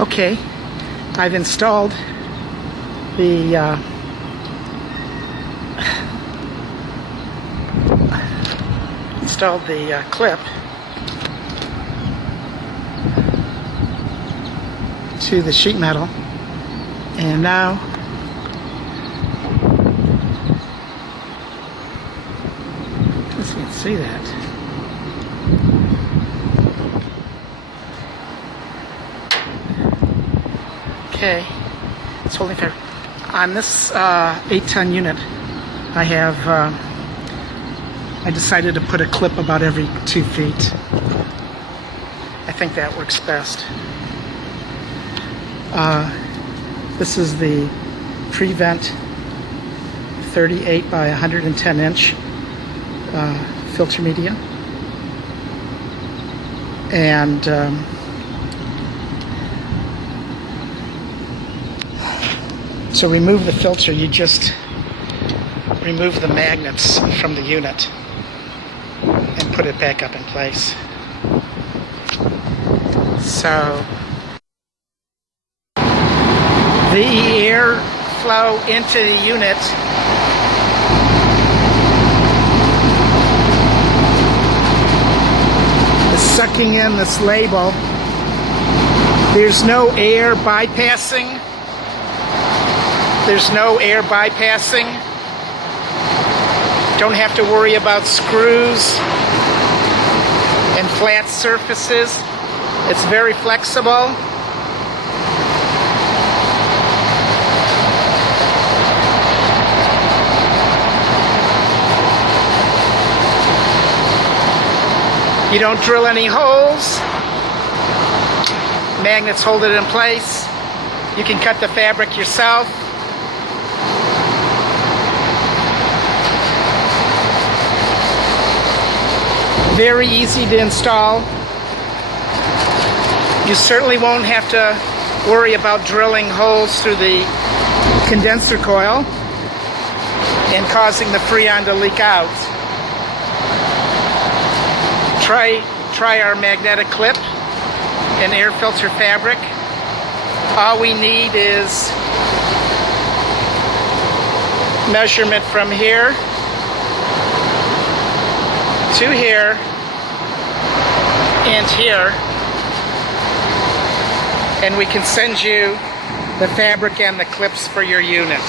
Okay, I've installed the clip to the sheet metal, and now I guess you can see that. Okay, it's holding fair. On this 8-ton unit, I decided to put a clip about every 2 feet. I think that works best. This is the Prevent 38 by 110 inch filter media, and to remove the filter, you just remove the magnets from the unit and put it back up in place. So the air flow into the unit is sucking in this label. There's no air bypassing. There's no air bypassing. Don't have to worry about screws and flat surfaces. It's very flexible. You don't drill any holes. Magnets hold it in place. You can cut the fabric yourself. Very easy to install. You certainly won't have to worry about drilling holes through the condenser coil and causing the Freon to leak out. Try our magnetic clip and air filter fabric. All we need is measurement from here to here and here, and we can send you the fabric and the clips for your unit.